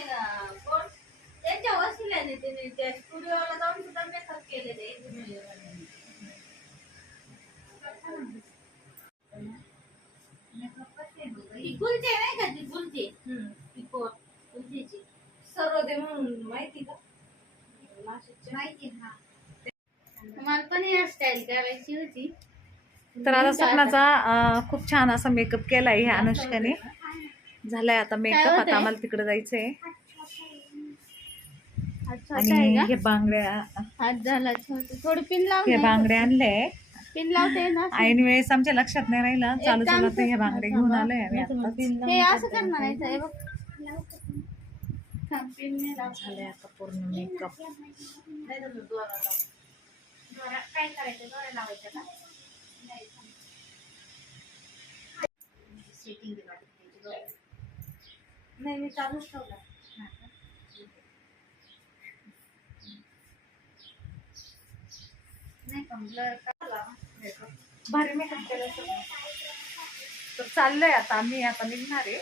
ना. त्यांच्या तिने त्या स्टुडिओला जाऊन सुद्धा मेकअप ती गुलते नाही का ती गुलतेची सर्वदे म्हणून माहिती का? माहिती ना मला पण हेअरस्टाईल करायची होती. तर आता सपनाचा खूप छान असा मेकअप केलाय ह्या अनुष्काने. झालाय आता मेकअप? आता आम्हाला तिकडे जायचंय. आणि हे बांगड्या हात झाला थोडी पिन लाव हे बांगडे आणले पिन लावते ना ऐन वेळेस आमच्या लक्षात नाही राहिलं. चालू चालू कर. हे बांगडे घेऊन आलोय आम्ही. हे असं करणार आहे आता पूर्ण मेकअप काय करायचं? लावायचं का नाही, थांब. Setting दे वाटत त्याची दोरा. नाही मी चालूच ठेवला हा? नाही? भारी मेकअप केलं. तर चाललंय आता आम्ही आता निघणार आहे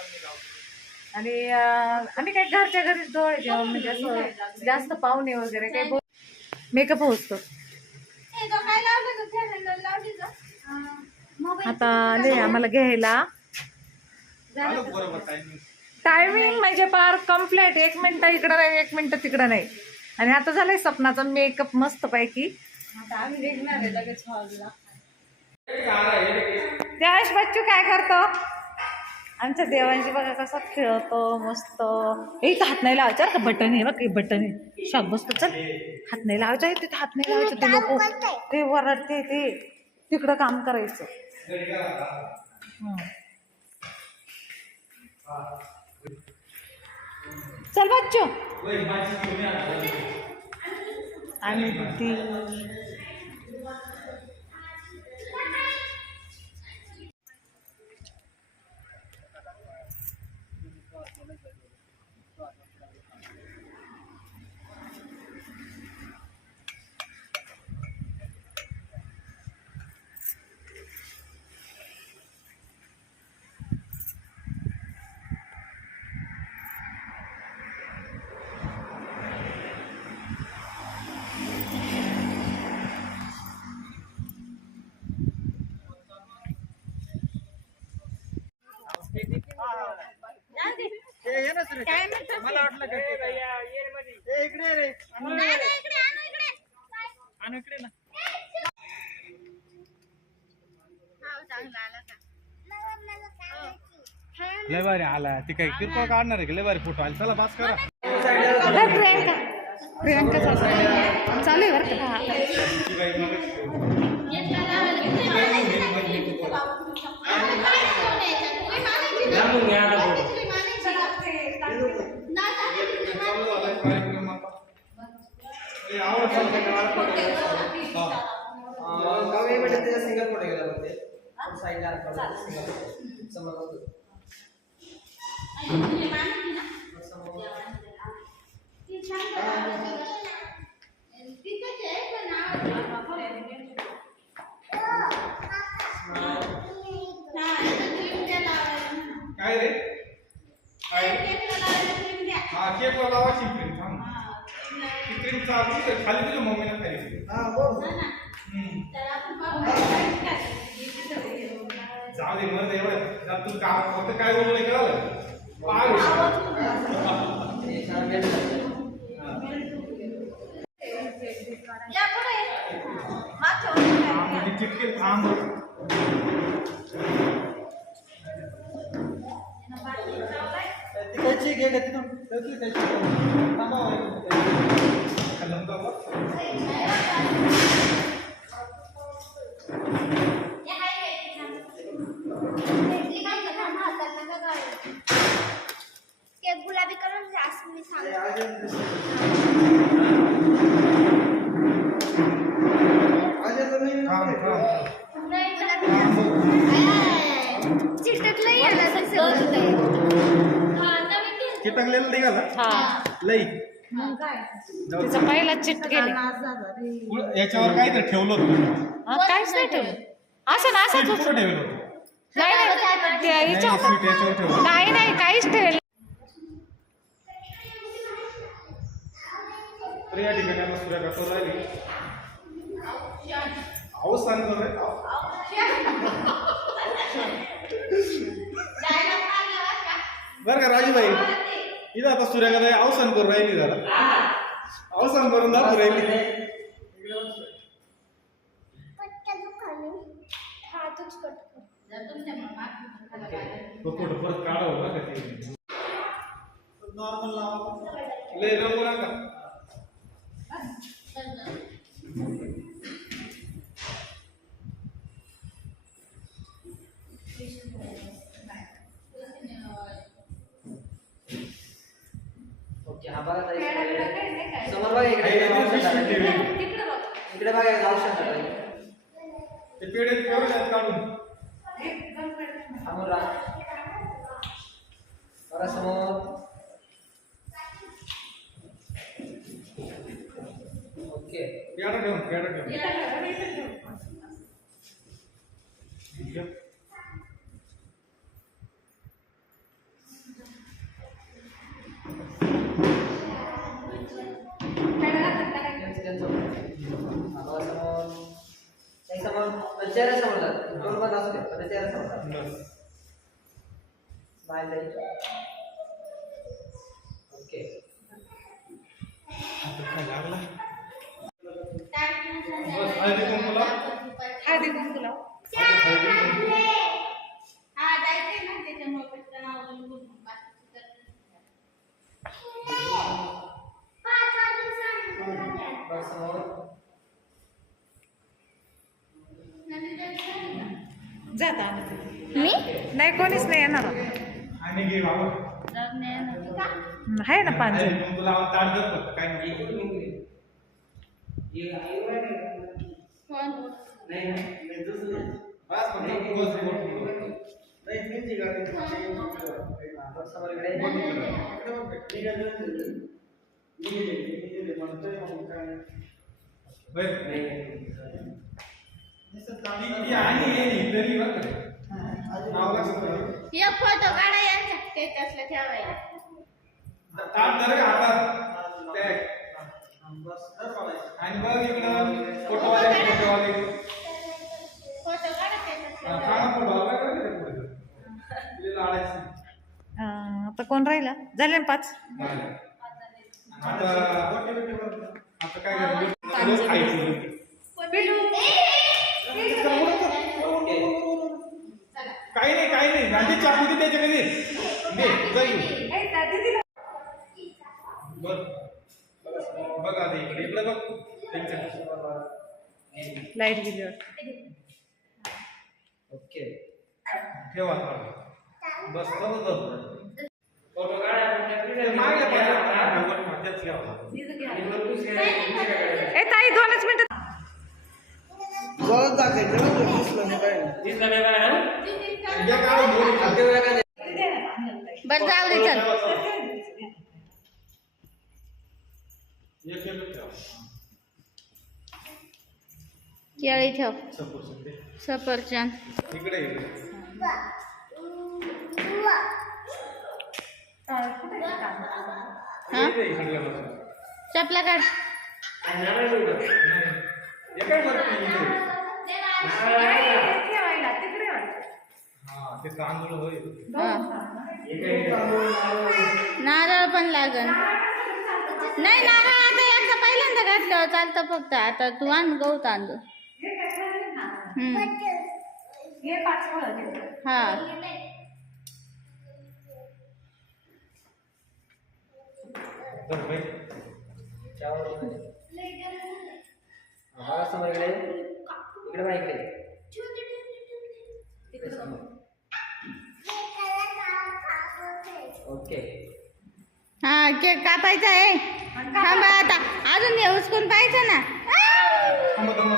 आणि आम्ही काय घरच्या घरीच डोळे जेवण म्हणजे असं जास्त पाहुणे वगैरे काही मेकअप होतो हे? हा. आता आले आम्हाला घ्यायला टायमिंग म्हणजे पार कंप्लीट एक मिनिट इकडं नाही एक मिनिट तिकडं नाही. आणि आता झालंय सपनाचा मेकअप मस्त पैकी त्यावेळेस बच्चू काय करतो? आमच्या देवांशी बघा कसा खेळतो मस्त. एक हात नाही लावायचा का? बटन आहे बघ बटन आहे. शॉक बसतो चल. हात नाही लावायचा आहे तिथे हात नाही लावायचे ते लोक ते वरडते ते. तिकडं काम करायचं. हं. चल बच्चू. आणि ती लय भारी आला. ती काय किरकोळ काढणार आहे का? लय भारी फोटो आले. चला पास करा. हा, प्रियंका. प्रियंका चालू आहे बरं का? हा. साईडला समोर होतो काय रे? काय? हा केक लावा क्रीम. थांब. क्रीम चालू खाली तुझ्या मम्मीला काम फक्त काय बोलू नाही कळलं पाय या पुढे मागच्या म्हणजे चिटके थांब तिकडची घे का तिथून तिथली त्याची थांबा लागलेलं नाही का लई. पहिला चिट गेली. याच्यावर काय तर ठेवलं काहीच नाही ठेवलं. असं ना असं कुठं ठेवलं नाही नाही. नाही, नाही काहीच ठेवलं. तर या ठिकाणी बरं. का राजूभाई इथं आता सूर्यकाताई अवसान करून राहिली जरा अवसान करून दाखवू राहिली परत काढा होता का ते नॉर्मल लावा लय रंगू समोर राहा बघा समोर ओके पेढा ठेवून पेढा ठेवून त्यांचं त्यांचं हा बघा समोर ताई समोर चेहरा समोर जा. हळदी कुंकूला हळदी नंतर जायचं ना. जाता मी नाही कोणीच नाही येणार आणि घे बाबा. आहे ना कुंकू लावा ताट फक्त काय नाही. फोटो काढा यांच्या स्टेटसला ठेवायला धर का हातात टॅग आणि बघ इकडं फोटोवाले फोटोवाले फोटो काढा आता कोण राहिला झाले ना पाच झालं. आता आता काय करायचं रोज खायचं काही नाही काही नाही गांधी चाकू दे त्याच्याकडे दे दे जाईल बर. बघ आता इकडे. इकडे बघ. त्यांच्या लाइट गेली. ओके. ठेवा बस ए ताई दोनच मिनिटं. जोरात दाखायचं तो दिसलं नाही काय बरं जाऊ दे चल. केळी ठेव. सफरचंद. हा. चपला काढ. तिकडे ते तांदूळ होय. काय नारळ पण लागन. नाही नारळ आता एकदा पहिल्यांदा घातल्यावर चालतं फक्त. आता तू आण गहू तांदूळ. हे. पाच हा केक कापायचा आहे. थांबा आता. अजून हे उचकून पाहायचं ना. थांबा थांबा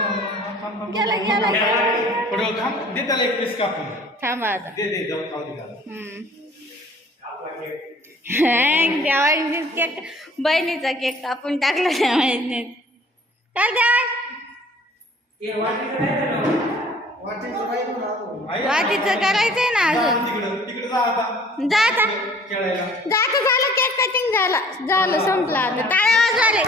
थांबा गेला गेला थांबा आता केक. बहिणीचा केक कापून टाकला देवाईने काय द्या वाटीचं करायचंय ना अजून. तिकडं तिकडे जा आता. जा आता. खेळायला. जा आता झालं केक कटिंग झाला. झालं संपलं आता. टाळ्या वाजवाले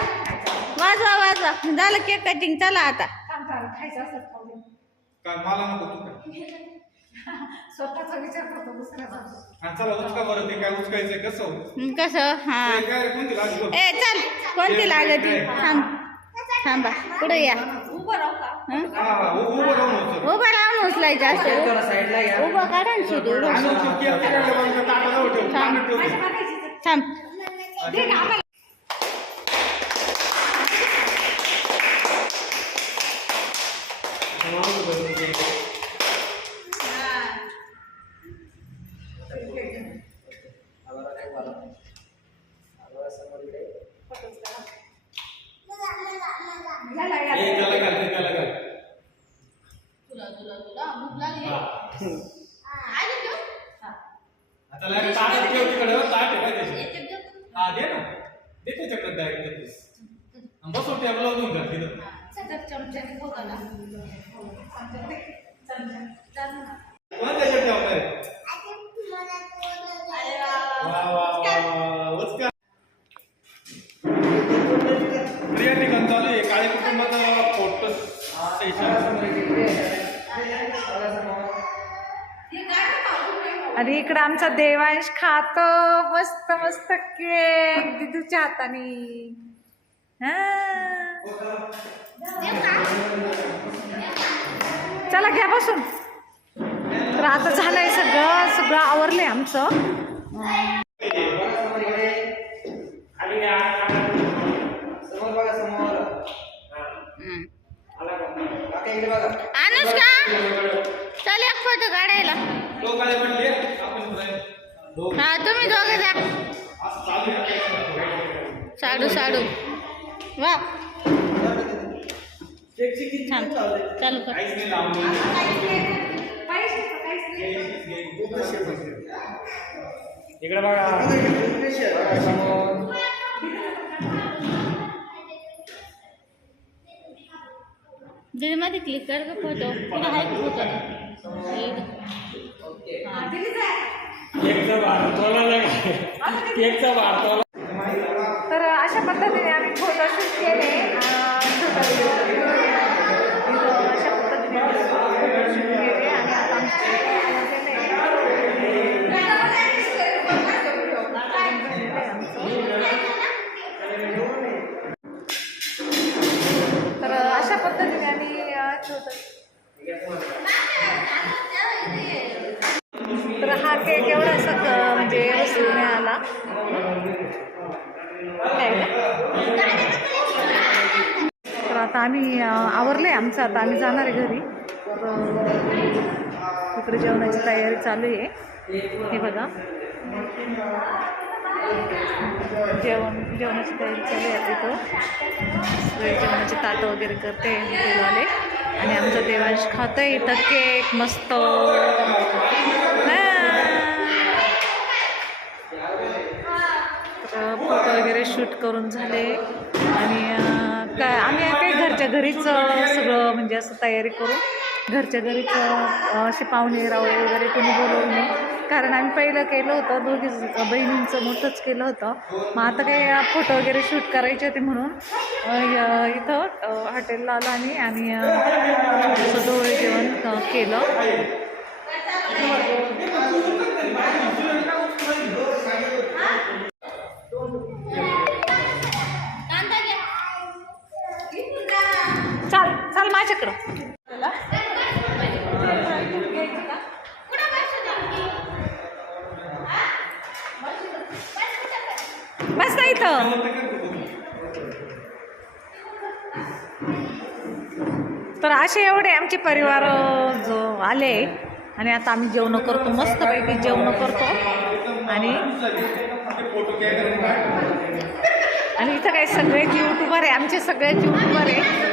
वाजवा वाजवा. झालं केक कटिंग चला आता. थांब थांब. खायचं असं खाऊ दे. काय मला नको तू काय? स्वतःचा विचार करतो दुसऱ्याचा. हा कसं? हं, हा. ए चल. कोणती लागती थांब. थांबा. पुढे या. उभं राहून उचलायचं असतं थोडा साईडला घ्या उभं काढा ना शिडी उभं. आणि तू केक तिकडे बाजूला ताटाजवळ ठेव, ताटात ठेव ते. थांब आम्हाला काय झालं? आम्हाला समोर इकडे. ए, त्याला घाल, ते त्याला घाल. आता लगे ताटात ठेव तिकडे, ताट आहे? हा, दे ना. दे त्याच्याकडे ते. आणि बसव टेबलावर घेऊन घाल तिथं. कोण त्याच्यात ठेवलंय? आणि इकडं आमचा देवांश खातो. मस्त मस्त केक दिदूच्या हाताने. चला घ्या बसून. तर आता झालंय सगळं सगळं आवरलंय आमचं बघा समोर इकडे. समोर बघा समोर हं. काका इकडे बघा अनुष्का चल एक फोटो काढायला. दोघं. हा. तुम्ही दोघे जा. असं चालू आहे. साडू साडू वा. थांब. चालू कर. इकडे बघा. बघा समोर मध्ये क्लिक कर का फोटो तुला आहे. का फोटो तर अशा पद्धतीने आम्ही फोटोशूट केले. तर हा केक एवढा असं क- म्हणजे व्यवस्थित मिळाला काय तर आता आम्ही अं, आवरले आमचं आता आम्ही जाणार आहे घरी. तर इकडे जेवणाची तयारी चालू आहे. हे बघा. जेवण जेवणाची तयारी चालू आहे तिथं जेवणाची ताटं वगैरे करते तेवाले आणि आमचं देवांश खातंय. इथं केक मस्त. तर फोटो वगैरे शूट करून झाले. आणि काय आम्ही काय घरच्या घरीच सगळं म्हणजे असं तयारी करून घरच्या घरीच असे पाहुणे रावळे वगैरे कोणी बोलवलं नाही. कारण आम्ही पहिलं केलं होतं दोघी बहिणींचं मोठंच केलं होतं. मग आता काही फोटो वगैरे शूट करायचे होते म्हणून इथं हॉटेलला आलो आणि आणि छोटंसं डोळे जेवण केलं. चाल चाल माझ्याकडं. इथं तर असे एवढे आमचे परिवार जो आले. आणि आता आम्ही जेवण करतो मस्तपैकी जेवण करतो. आणि आणि इथं काही सगळेच युट्यूबर आहे आमचे सगळेच युट्यूबर आहे.